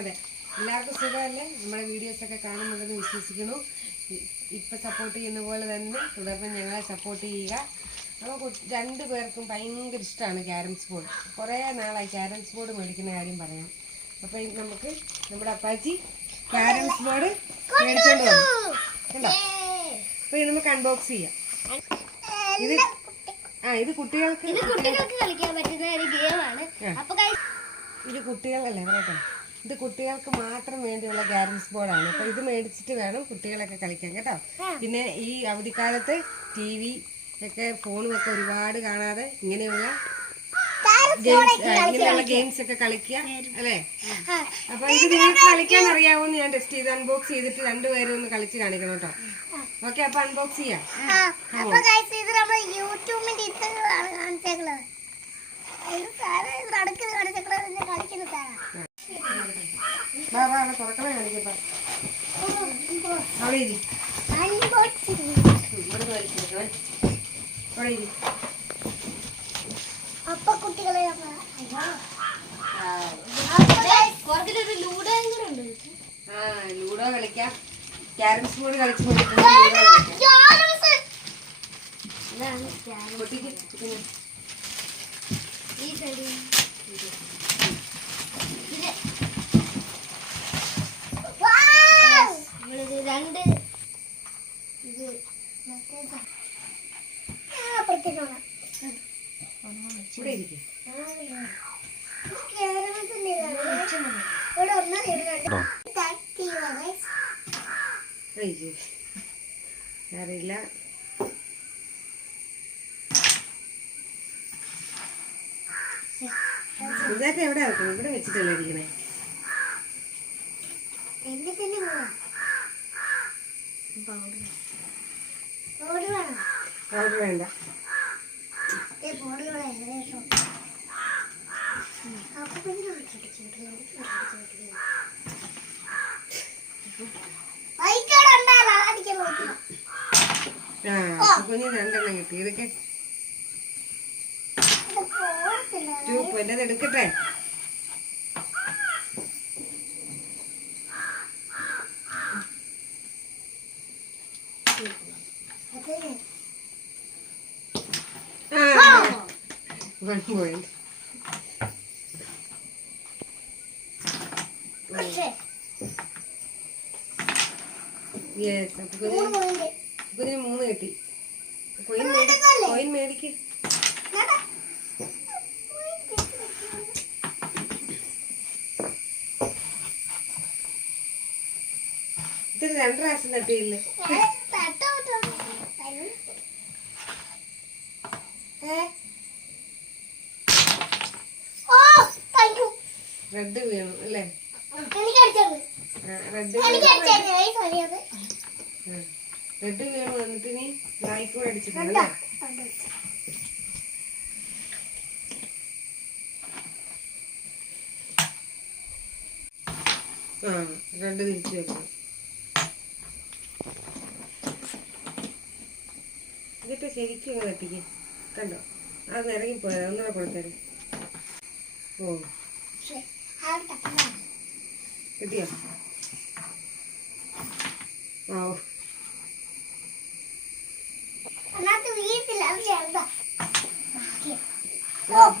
അതെ, എല്ലാവർക്കും സുഖമല്ലേ? നമ്മുടെ വീഡിയോസൊക്കെ കാണുന്നുണ്ടെന്ന് വിശ്വസിക്കുന്നു. ഇപ്പം സപ്പോർട്ട് ചെയ്യുന്ന പോലെ തന്നെ തുടർന്ന് ഞങ്ങളെ സപ്പോർട്ട് ചെയ്യുക. അപ്പോൾ രണ്ടു പേർക്കും ഭയങ്കര ഇഷ്ടമാണ് ക്യാരംസ് ബോർഡ്. കുറേ നാളായി ക്യാരംസ് ബോർഡ് മേടിക്കുന്ന കാര്യം പറയാം. അപ്പോൾ നമുക്ക് നമ്മുടെ അപ്പാച്ചി ക്യാരംസ് ബോർഡ് മേടിച്ചോണ്ട് വന്നു കണ്ടോ. അപ്പോൾ ഇത് നമുക്ക് അൺബോക്സ് ചെയ്യാം. ഇത് കുട്ടികൾക്ക് കളിക്കാൻ പറ്റുന്ന ഒരു ഗെയിമാണ്. ഇത് കുട്ടികളല്ലേ പറയട്ടെ, ഇത് കുട്ടികൾക്ക് മാത്രം വേണ്ടിയുള്ള ക്യാരംസ് ബോർഡാണ്. അപ്പോൾ ഇത് മേടിച്ചിട്ട് വേണം കുട്ടികളൊക്കെ കളിക്കാൻ കേട്ടോ. പിന്നെ ഈ അവധിക്കാലത്ത് TV ഒക്കെ ഫോണും ഒക്കെ ഒരുപാട് കാണാതെ ഇങ്ങനെയുള്ള ഗെയിംസ് ഒക്കെ കളിക്കുക അല്ലേ. അപ്പൊ ഇത് നിങ്ങൾക്ക് കളിക്കാൻ അറിയാവുന്ന ഞാൻ ടെസ്റ്റ് ചെയ്ത് അൺബോക്സ് ചെയ്തിട്ട് രണ്ടുപേരും ഒന്ന് കളിച്ച് കാണിക്കണം കേട്ടോ. ഓക്കെ, അപ്പൊ അൺബോക്സ് ചെയ്യാം. തുറക്കണേ കാണിക്കപ്പാ. അപ്പൊ കുട്ടികളെ ലൂഡോ കളിക്കാം, ക്യാരംസ് ബോർഡ് കളിച്ചു. രണ്ട് ഇത് അറിയില്ല. ഇതൊക്കെ എവിടെ വെക്കണം? ഇവിടെ വെച്ചിട്ടല്ലേ ഇരിക്കണേ. എന്റെ തന്നെ പൗഡർ വേണ്ട. കുഞ്ഞ് രണ്ടെണ്ണം കിട്ടി. ഇതൊക്കെ ട്യൂപ്പ് എൻ്റെ എടുക്കട്ടെ. One point. Yes, അപ്പൊ ഇതിന് 3 കിട്ടി. കോയിൻ മേടിക്ക്. ഇതിന് 2 പ്രാവശ്യം തട്ടിയില്ലേ? റെഡ് വീണു അല്ലേ? റെഡ് വീണു. വന്നിട്ട് നീ ബ്ലാക്ക് അടിച്ചിട്ടുണ്ടല്ലേ? റെഡ് തിരിച്ചു വെക്കണം. ഇതിപ്പോ ശരിക്കും തട്ടിക്ക് കണ്ടോ. അത് ഇറങ്ങിപ്പോയാ ഒന്നുകൂടെ കൊടുത്തരും. ഓ കിട്ടിയോ? ഓ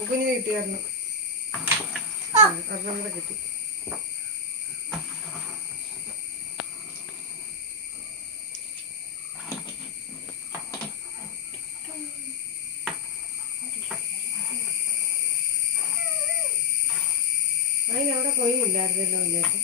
കുഞ്ഞിന് കിട്ടിയായിരുന്നു. ഒരെണ്ണം കൂടെ കിട്ടി. അതിനവിടെ കോയില്ലായിരുന്നല്ലോ വിചാരിച്ചു.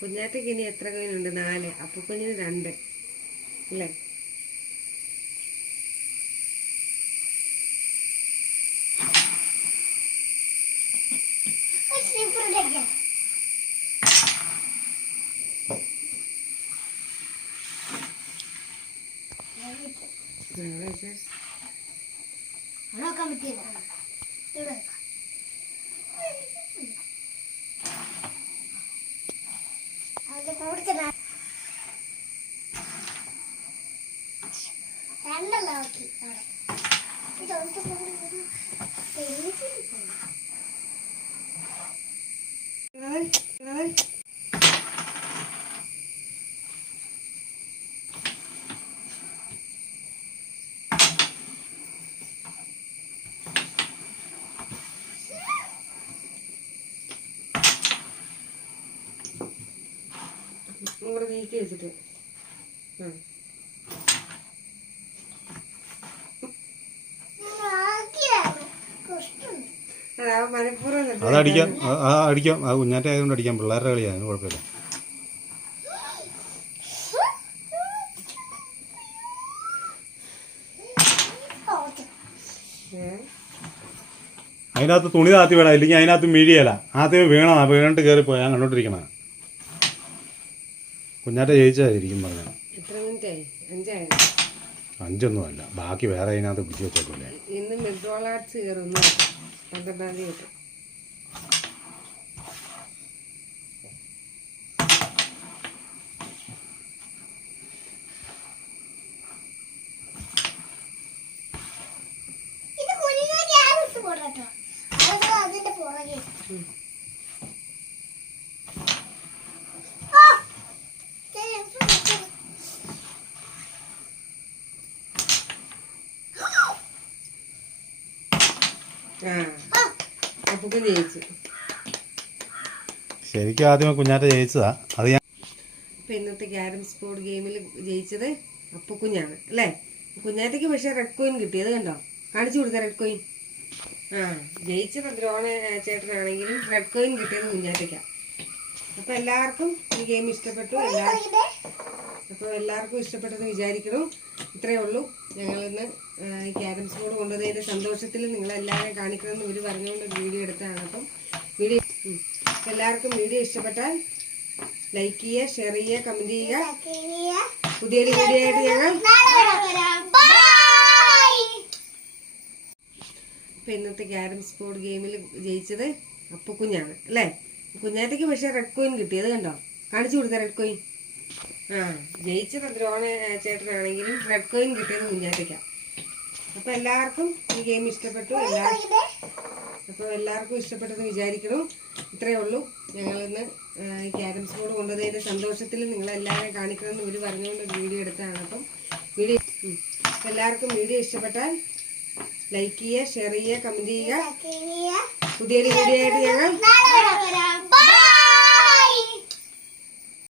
കുഞ്ഞാറ്റയ്ക്ക് ഇനി എത്ര കോയിനുണ്ട്? 4. അപ്പൊ കുഞ്ഞിന് 2 അല്ലേ? നോക്കാൻ പറ്റിയില്ല. ഇവിടെ വെക്കാം. അതിന്റെ കൂടെ രണ്ടെണ്ണം ആക്കി അവിടെ. ഇതൊന്നും കൂടെ നീക്കി വെച്ചിട്ട് മനഃപൂർവ്വം അതടിക്കാം, അടിക്കാം. അത് കുഞ്ഞാറ്റ ആയതുകൊണ്ട് അടിക്കാം. പിള്ളേരുടെ കളിയാണ്, കുഴപ്പമില്ല. അതിനകത്ത് തുണി താത്തി വേണം, ഇല്ലെങ്കിൽ അതിനകത്ത് മിഴിയല്ല. ആദ്യമേ വീണതാ, വീണിട്ട് കയറിപ്പോയി. ഞാൻ കണ്ടോണ്ടിരിക്കണ കുഞ്ഞാറ്റ ജയിച്ചായിരിക്കും പറഞ്ഞ. എത്ര മിനിറ്റായി? 5 ആയി. 5 അല്ല, ബാക്കി വേറെ അതിനകത്ത് പിടിച്ചു വെച്ചേക്കൂലേ. ഇന്ന് മെട്രോൾ ആർട്സ് കയറുന്നു 12-ാം തീയതി തൊട്ട്. ഇത് കുഞ്ഞിനെ ക്യാരറ്റ് പോടട്ടോ. അതിന്റെ പുറകെ അപ്പൂപ്പൻ ജയിച്ചു. ശരിക്കും ആദ്യമേ കുഞ്ഞാറ്റ ജയിച്ചതാ. അത് ഞാൻ ഇപ്പം ഇന്നത്തെ ക്യാരംസ് ബോർഡ് ഗെയിമിൽ ജയിച്ചത് അപ്പുക്കുഞ്ഞാണ് അല്ലേ? കുഞ്ഞാറ്റയ്ക്ക് പക്ഷേ റെഡ് കോയിൻ കിട്ടിയത് കണ്ടോ? കാണിച്ചു കൊടുത്ത റെഡ് കോയിൻ. ജയിച്ചത് ദ്രോണ ചേട്ടനാണെങ്കിലും റെഡ് കോയിൻ കിട്ടിയത് കുഞ്ഞാറ്റയ്ക്കാണ്. അപ്പോൾ എല്ലാവർക്കും ഈ ഗെയിം ഇഷ്ടപ്പെട്ടു. എല്ലാവർക്കും ഇഷ്ടപ്പെട്ടെന്ന് വിചാരിക്കണം. ഇത്രയേ ഉള്ളൂ. ഞങ്ങളിന്ന് ഈ ക്യാരംസ് ബോർഡ് കൊണ്ടുവന്നതിൻ്റെ സന്തോഷത്തിൽ നിങ്ങളെല്ലാവരും കാണിക്കണമെന്ന് ഇവർ പറഞ്ഞുകൊണ്ട് ഒരു വീഡിയോ എടുത്തതാണ്. അപ്പം വീഡിയോ എല്ലാവർക്കും വീഡിയോ ഇഷ്ടപ്പെട്ടാൽ ലൈക്ക് ചെയ്യുക, ഷെയർ ചെയ്യുക, കമൻറ്റ് ചെയ്യുക. പുതിയൊരു വീഡിയോ ആയിട്ട് ഞങ്ങൾ ഇപ്പം ഇന്നത്തെ ക്യാരംസ് ബോർഡ് ഗെയിമിൽ ജയിച്ചത് അപ്പുക്കുഞ്ഞാണ് അല്ലേ? കുഞ്ഞാറ്റയ്ക്ക് പക്ഷേ റെഡ് കോയിൻ കിട്ടിയത് കണ്ടോ? കാണിച്ചു കൊടുത്ത റെഡ് കോയിൻ. ജയിച്ചത് ദ്രോണ ചേട്ടനാണെങ്കിലും റെഡ് കോയിൻ കിട്ടിയത് കുഞ്ഞാറ്റയ്ക്കാണ്. അപ്പോൾ എല്ലാവർക്കും ഈ ഗെയിം ഇഷ്ടപ്പെട്ടു. എല്ലാവർക്കും ഇഷ്ടപ്പെട്ടെന്ന് വിചാരിക്കണം. ഇത്രയേ ഉള്ളൂ. ഞങ്ങളിന്ന് ഈ ക്യാരംസ് ബോർഡ് കൊണ്ടുവന്നതിൻ്റെ സന്തോഷത്തിൽ നിങ്ങളെല്ലാവരും കാണിക്കണമെന്ന് ഇവർ പറഞ്ഞുകൊണ്ട് ഒരു വീഡിയോ എടുത്തതാണ്. അപ്പം വീഡിയോ എല്ലാവർക്കും വീഡിയോ ഇഷ്ടപ്പെട്ടാൽ ലൈക്ക് ചെയ്യുക, ഷെയർ ചെയ്യുക, കമൻറ്റ് ചെയ്യുക. പുതിയൊരു വീഡിയോ ആയിട്ട് ഞങ്ങൾ